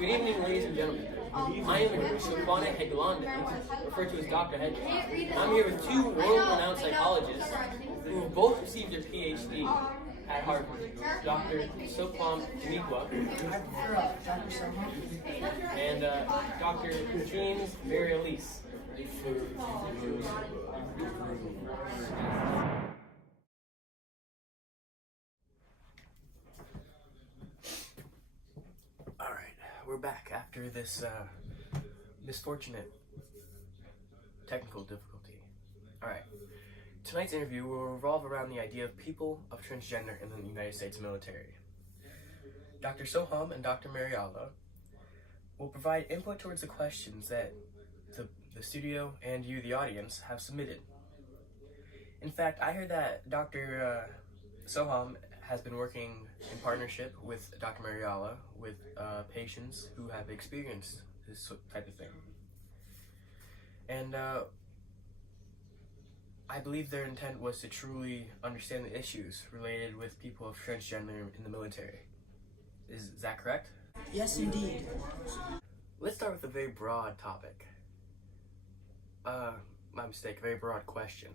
Good evening, ladies and gentlemen. I am Shukwana Heglande, referred to as Dr. Hedge. I'm here with two world-renowned psychologists who have both received their PhD at Harvard, Dr. Soham Juniqua and Dr. James Mary-Elise. Alright, we're back after this misfortunate technical difficulty. Alright, tonight's interview will revolve around the idea of people of transgender in the United States military. Dr. Soham and Dr. Mariala will provide input towards the questions that the studio and you, the audience, have submitted. In fact, I heard that Dr. Soham has been working in partnership with Dr. Mariala with patients who have experienced this type of thing. And I believe their intent was to truly understand the issues related with people of transgender in the military. Is that correct? Yes, indeed. Let's start with a very broad topic. My mistake, a very broad question.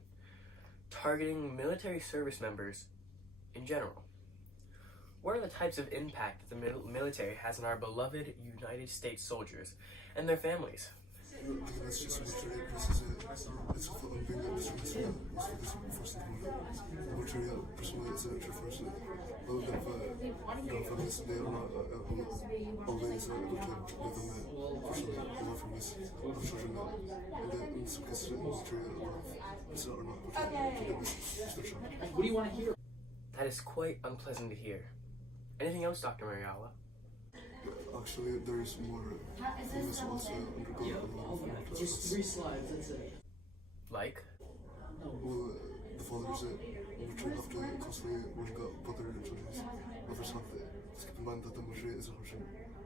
Targeting military service members in general. What are the types of impact that the military has on our beloved United States soldiers and their families? What do you want to hear? That is quite unpleasant to hear. Anything else, Dr. Mariala? Actually, there is more. This also undergo Just 3 slides, that's it. Like? well, the fathers literally have to constantly work out brother children's mother's health. Keep in mind that the military is a harsh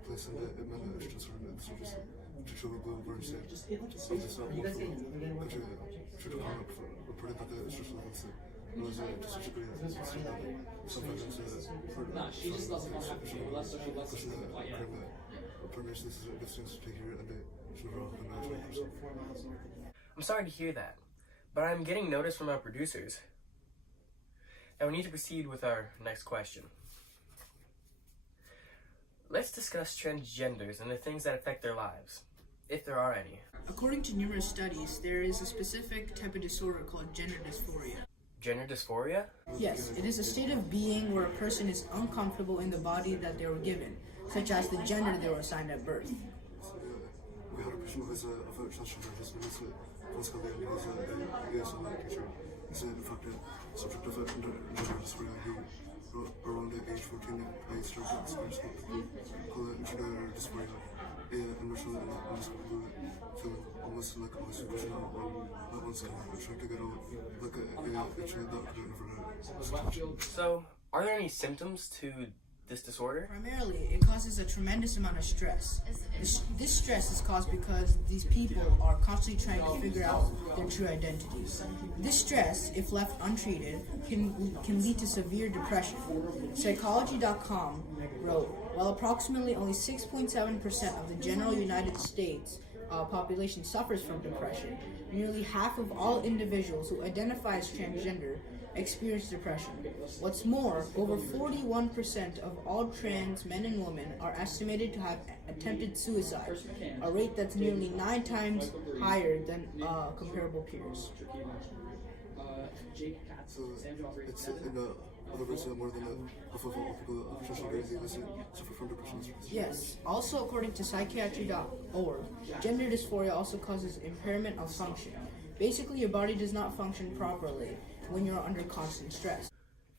place and it manages to sort of soldiers to show the very safe. So this is not one for country should have come up for reported that the social levels was to such a degree that sometimes it's She just doesn't want to have to do less social lessons quite yet. Partners, this is a good thing to take here and they should have been 20%. I'm sorry to hear that, but I'm getting notice from our producers that we need to proceed with our next question. Let's discuss transgenders and the things that affect their lives, if there are any. According to numerous studies, there is a specific type of disorder called gender dysphoria. Gender dysphoria? Yes, it is a state of being where a person is uncomfortable in the body that they were given, such as the gender they were assigned at birth. We had a patient who has a transgender husband. It's a ESL teacher. He's in fact a subject of gender dysphoria. He, around the age 14, I started experiencing called gender dysphoria. And we're feeling almost like a situation that one's trying to get out, like a issue that could never. So, are there any symptoms to this disorder? Primarily, it causes a tremendous amount of stress. This stress is caused because these people are constantly trying to figure out their true identities. This stress, if left untreated, can lead to severe depression. Psychology.com wrote, while approximately only 6.7% of the general United States population suffers from depression, nearly half of all individuals who identify as transgender experience depression. What's more, over 41% of all trans men and women are estimated to have attempted suicide, a rate that's nearly 9 times higher than comparable peers. So it's in other words, more than half of all people of transgender suffer from depression. Yes. Also, according to psychiatry.org, gender dysphoria also causes impairment of function. Basically, your body does not function properly when you're under constant stress.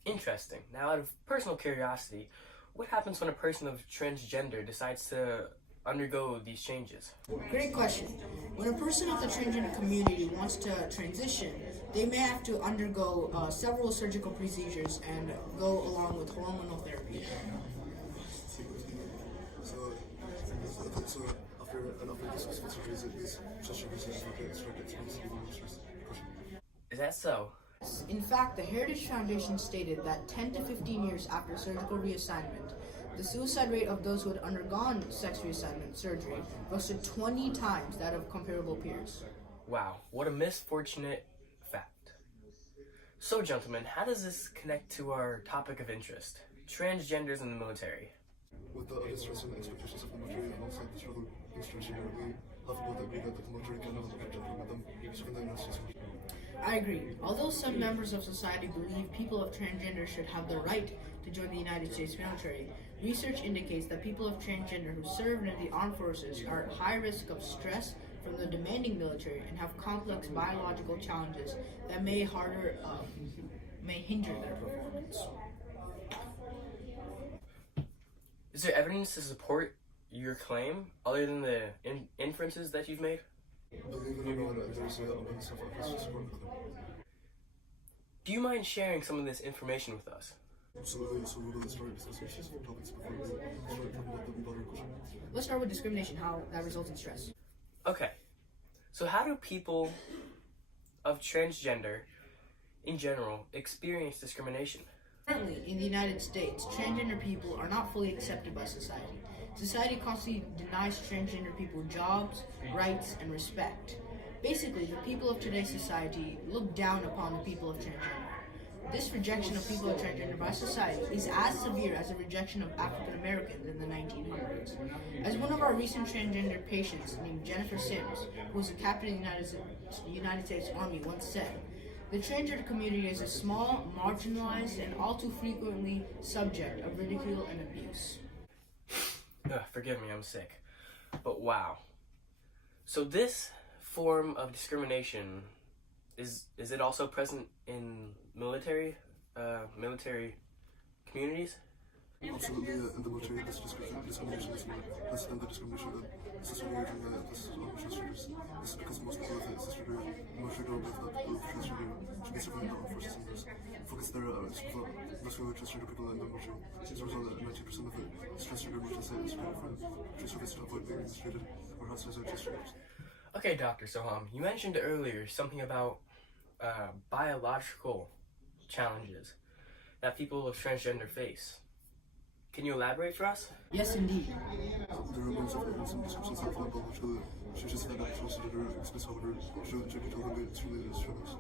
Interesting. Now, out of personal curiosity, what happens when a person of transgender decides to undergo these changes? Great question. When a person of the transgender community wants to transition, they may have to undergo several surgical procedures and go along with hormonal therapy. So after this surgery, these transgender patients start to experience even stress. Is that so? In fact, the Heritage Foundation stated that 10 to 15 years after surgical reassignment, the suicide rate of those who had undergone sex reassignment surgery rose to 20 times that of comparable peers. Wow, what a misfortunate fact. So, gentlemen, how does this connect to our topic of interest, transgenders in the military? With the added stress and expectations of the military alongside the struggle against transgender, we have felt that the military can no longer with them, serving the United States. I agree. Although some members of society believe people of transgender should have the right to join the United States military, research indicates that people of transgender who served in the armed forces are at high risk of stress from the demanding military and have complex biological challenges that may hinder their performance. Is there evidence to support your claim other than the inferences that you've made? Believe it or not, there is a abundance of evidence to support the claim. Do you mind sharing some of this information with us? Absolutely, so we're going to start discussing these topics before we start talking about the broader question. Let's start with discrimination, how that results in stress. Okay, so how do people of transgender in general experience discrimination? Currently, in the United States, transgender people are not fully accepted by society. Society constantly denies transgender people jobs, rights, and respect. Basically, the people of today's society look down upon the people of transgender. This rejection of people of transgender by society is as severe as the rejection of African Americans in the 1900s. As one of our recent transgender patients named Jennifer Sims, who was a captain in the United States Army, once said, "The transgender community is a small, marginalized, and all too frequently subject of ridicule and abuse." Forgive me, I'm sick. But wow. So this form of discrimination, is it also present in military communities? Absolutely, in the military, this discrimination is more less than the discrimination that society during the transgenders. This is because most people of the transgender military don't believe that people of transgender should be serving in the armed forces and thus focus their those who are transgender people in the military. As a result, 90% of the transgender military is from service to avoid being mistreated or hostile as transgenders. Okay, Dr. Soham, you mentioned earlier something about biological challenges that people of transgender face. Can you elaborate for us? Yes, indeed. There are lots of evidence and descriptions of biological changes that transgender experience, however, should be told that it's related to struggles.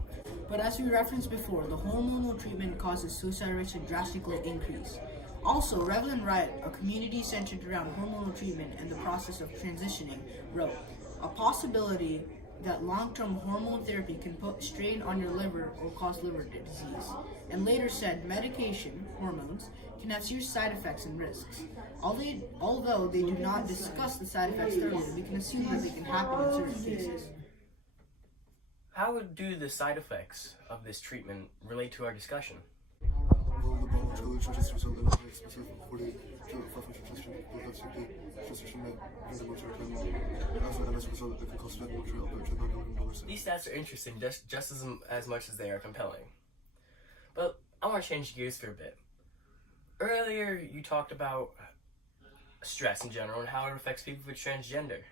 But as we referenced before, the hormonal treatment causes suicide rates to drastically increase. Also, Revlin Wright, a community centered around hormonal treatment and the process of transitioning, wrote, "A possibility that long-term hormone therapy can put strain on your liver or cause liver disease," and later said medication, hormones, can have serious side effects and risks. Although they do not discuss the side effects thoroughly, we can assume that they can happen in certain cases. How do the side effects of this treatment relate to our discussion? Well, the biological changes result in a high expensive 40 to 500 transgender people that take the transition in the military academy. As a result, it can cost the military up to $9 million. These stats are interesting just as much as they are compelling. But I want to change gears for a bit. Earlier, you talked about stress in general and how it affects people with transgender.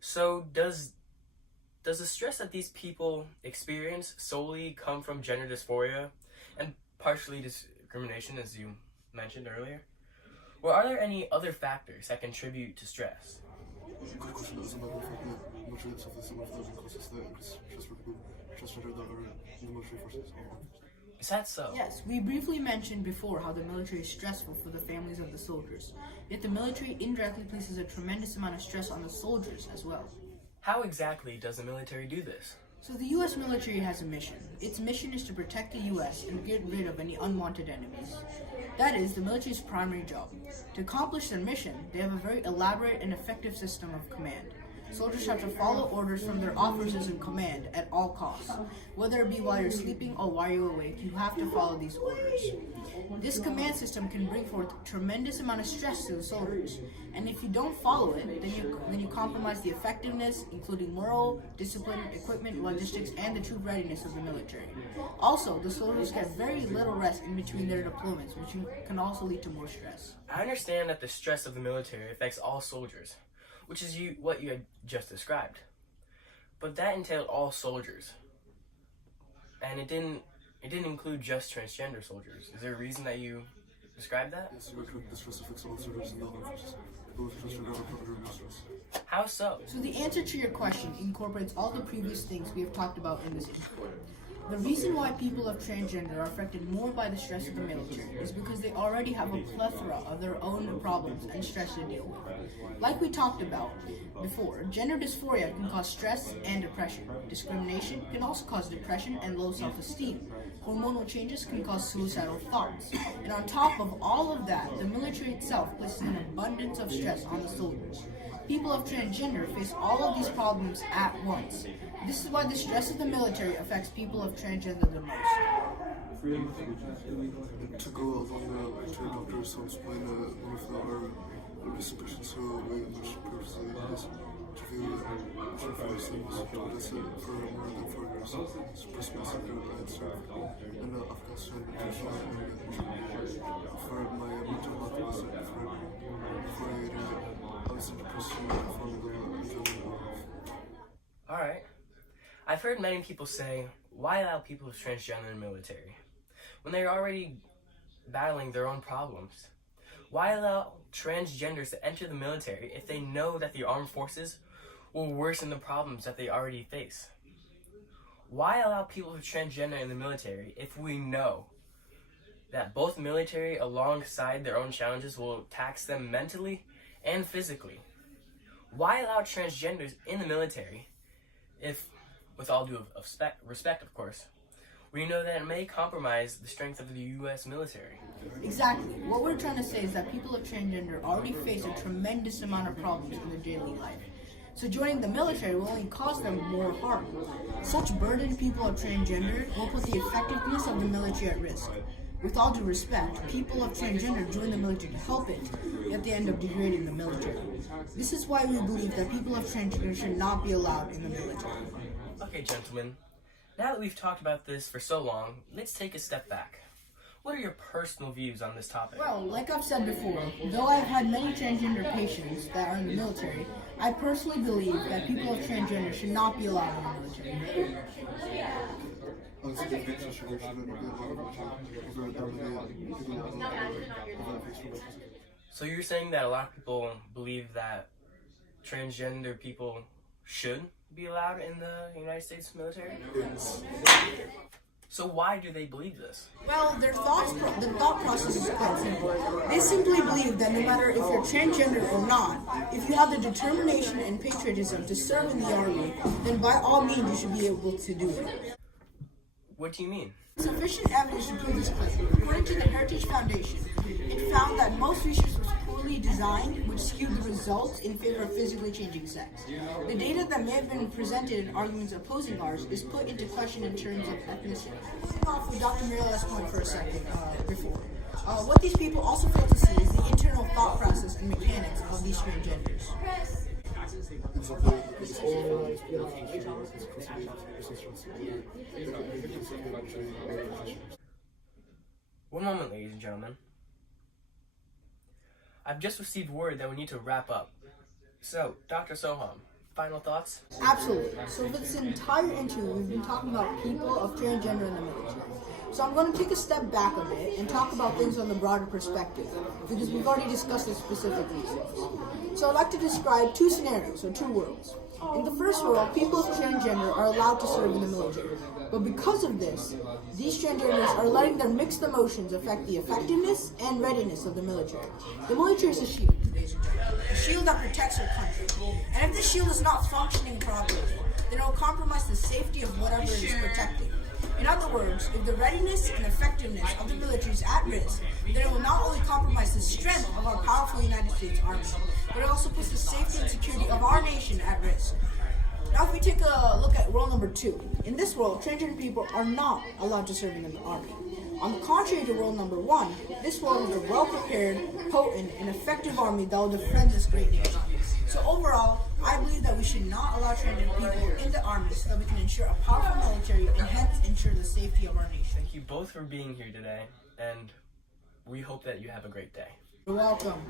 So does the stress that these people experience solely come from gender dysphoria and partially discrimination, as you mentioned earlier? Or are there any other factors that contribute to stress? Good question. As a matter of fact, the military itself is one of those causes that increase stress for people transgender that are in the military forces. Is that so? Yes, we briefly mentioned before how the military is stressful for the families of the soldiers. Yet the military indirectly places a tremendous amount of stress on the soldiers as well. How exactly does the military do this? So the U.S. military has a mission. Its mission is to protect the U.S. and get rid of any unwanted enemies. That is the military's primary job. To accomplish their mission, they have a very elaborate and effective system of command. Soldiers have to follow orders from their officers in command at all costs. Whether it be while you're sleeping or while you're awake, you have to follow these orders. This command system can bring forth a tremendous amount of stress to the soldiers, and if you don't follow it, then you compromise the effectiveness, including moral, discipline, equipment, logistics, and the troop readiness of the military. Also, the soldiers get very little rest in between their deployments, which can also lead to more stress. I understand that the stress of the military affects all soldiers, which is what you had just described. But that entailed all soldiers. And it didn't include just transgender soldiers. Is there a reason that you describe that? Yes, you are correct. The stress affects all students and all officers. Both transgender and proper stress. How so? So the answer to your question incorporates all the previous things we have talked about in this intro. The reason why people of transgender are affected more by the stress of the military is because they already have a plethora of their own problems and stress to deal with. Like we talked about before, gender dysphoria can cause stress and depression. Discrimination can also cause depression and low self-esteem. Hormonal changes can cause suicidal thoughts. And on top of all of that, the military itself places an abundance of stress on the soldiers. People of transgender face all of these problems at once. This is why the stress of the military affects people of transgender the most. To go along to doctors who explain one of our recent patients who we mentioned previously is to view things to this for more than 4 years. Suppressed massacre and stuff. And Afghanistan for my mental health was before I was in depression for Alright. I've heard many people say, why allow people of transgender in the military? When they're already battling their own problems. Why allow transgenders to enter the military if they know that the armed forces will worsen the problems that they already face? Why allow people of transgender in the military if we know that both military alongside their own challenges will tax them mentally and physically? Why allow transgenders in the military if, with all due respect of course, we know that it may compromise the strength of the U.S. military? Exactly. What we're trying to say is that people of transgender already face a tremendous amount of problems in their daily life. So joining the military will only cause them more harm. Such burdened people of transgender will put the effectiveness of the military at risk. With all due respect, people of transgender join the military to help it, yet they end up degrading the military. This is why we believe that people of transgender should not be allowed in the military. Okay, gentlemen, now that we've talked about this for so long, let's take a step back. What are your personal views on this topic? Well, like I've said before, though I've had many transgender patients that are in the military, I personally believe that people of transgender should not be allowed in the military. So you're saying that a lot of people believe that transgender people should be allowed in the United States military? So why do they believe this? Well, the thought process is quite simple. They simply believe that no matter if you're transgender or not, if you have the determination and patriotism to serve in the army, then by all means you should be able to do it. What do you mean? Sufficient evidence to prove this claim. According to the Heritage Foundation, it found that most research was poorly designed, which skewed the results in favor of physically changing sex. The data that may have been presented in arguments opposing ours is put into question in terms of ethnicity. Going off with Dr. Mirella's point for a second before. What these people also fail to see is the internal thought process and mechanics of these transgenders. One moment, ladies and gentlemen. I've just received word that we need to wrap up. So, Dr. Soham, final thoughts? Absolutely. So for this entire interview, we've been talking about people of transgender in the military. So I'm going to take a step back a bit and talk about things on the broader perspective, because we've already discussed the specific reasons. So I'd like to describe two scenarios, or two worlds. In the first world, people of transgender are allowed to serve in the military. But because of this, these transgenders are letting their mixed emotions affect the effectiveness and readiness of the military. The military is a shield, a shield that protects our country. And if the shield is not functioning properly, then it will compromise the safety of whatever it is protecting. In other words, if the readiness and effectiveness of the military is at risk, then it will not only compromise the strength of our powerful United States Army, but it also puts the safety and security of our nation at risk. Now if we take a look at world number 2. In this world, transgender people are not allowed to serve in the army. On the contrary to world number 1, this world is a well-prepared, potent, and effective army that will defend this great nation. So overall, I believe that we should not allow transgender people in the army so that we can ensure a powerful military and hence ensure the safety of our nation. Thank you both for being here today, and we hope that you have a great day. You're welcome.